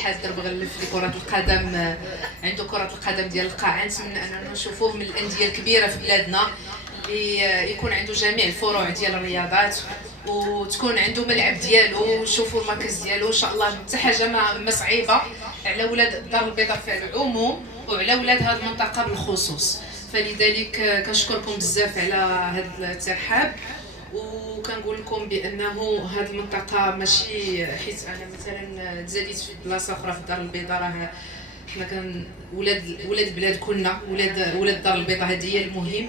اتحاد درب غلف لكرة القدم عنده كرة القدم ديال القاعة. نتمنى اننا نشوفوه من الانديه الكبيره في بلادنا اللي يكون عنده جميع الفروع ديال الرياضات وتكون عنده ملعب ديالو ونشوفوا المركز ديالو ان شاء الله. حتى حاجه ما صعيبه على ولاد الدار البيضاء في العموم وعلى ولاد هذه المنطقه بالخصوص. فلذلك كنشكركم بزاف على هذا الترحاب، وكنقول لكم بانه هذه المنطقه ماشي حيت انا مثلا تزاديت في بلاصه اخرى في الدار البيضاء، راه حنا كان ولاد البلاد كلنا ولاد الدار البيضاء، هذه هي المهم.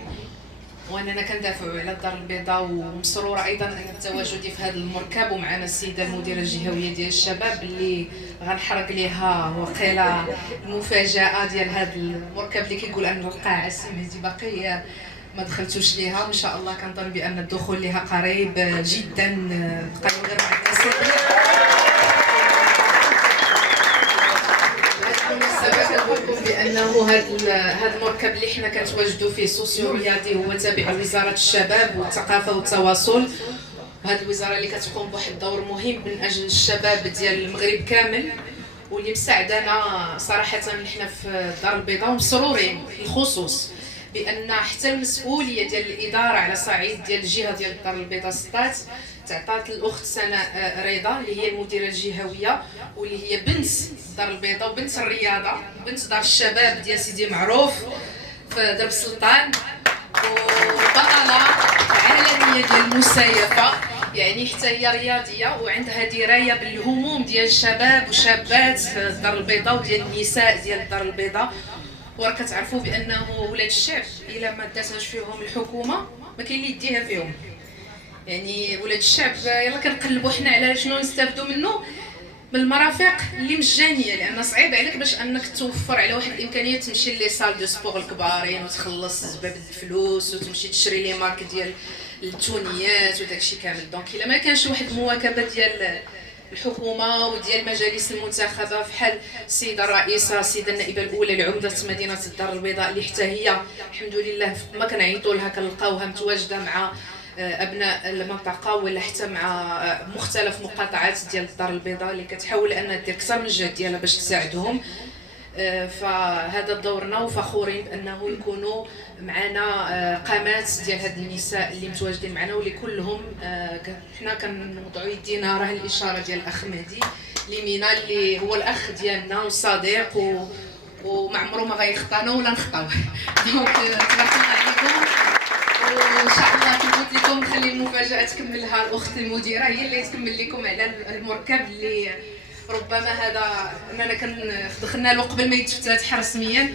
واننا كندافعوا على الدار البيضاء ومسروره ايضا ان تواجدي في هذا المركب ومعنا السيده المديره الجهويه ديال الشباب اللي غنحرق ليها وقيله المفاجاه ديال هذا المركب اللي كيقول ان القاعه السيميتي باقي ما دخلتوش ليها، وان شاء الله كنظن بان الدخول ليها قريب جدا. بقى غير مع كنقولكم بانه هذا المركب اللي حنا كنتواجدوا فيه سوسيو رياضي هو تابع لوزاره الشباب والثقافه والتواصل، وهذه الوزاره اللي كتقوم بواحد الدور مهم من اجل الشباب ديال المغرب كامل، واللي مساعدانا صراحه حنا في الدار البيضاء ومسرورين بالخصوص بان حتى المسؤوليه ديال الاداره على صعيد ديال الجهه ديال الدار البيضاء سطات تعطات الاخت سناء رضا اللي هي المديره الجهويه واللي هي بنت الدار البيضاء وبنت الرياضه وبنت دار الشباب ديال سيدي معروف في درب السلطان، وبطله عالميه ديال المسايفه. يعني حتى هي رياضيه وعندها درايه بالهموم ديال الشباب وشابات في الدار البيضاء وديال النساء ديال الدار البيضاء. وراه كتعرفوا بانه ولاد الشعب الا ما داتهاش فيهم الحكومه ما كاين اللي يديها فيهم. يعني ولاد الشعب يلا كنقلبوا حنا على شنو نستافدوا منه من المرافق اللي مجانيه، لان صعيب عليك باش انك توفر على واحد الامكانيه تمشي لي سال دو سبور الكبارين وتخلص زباب الفلوس وتمشي تشري لي مارك ديال التونيات وداكشي كامل. دونك الا ما كانش واحد المواكبه ديال الحكومه وديال المجالس المنتخبه بحال السيده الرئيسه السيده النائبه الاولى لعمده مدينه الدار البيضاء اللي حتى هي الحمد لله ما كنعيطوا لها كنلقاوها متواجده مع ابناء المنطقه ولا حتى مع مختلف مقاطعات ديال الدار البيضاء اللي كتحاول انها دير اكثر من الجهد ديالها باش تساعدهم. فهذا دورنا وفخورين بانه يكونوا معنا قامات ديال هاد النساء اللي متواجدين معنا واللي كلهم حنا كنوضعوا يدينا راه الاشاره ديال الاخ مهدي ليمينا اللي هو الاخ ديالنا والصديق وما عمره ما غيخطانا ولا نخطاوه. دونك تبارك الله عليكم، وان شاء الله كما قلت لكم نخلي المفاجاه تكملها الاخت المديره هي اللي تكمل لكم على المركب اللي ربما هذا اننا دخلنا له قبل ما يتفتح رسميا،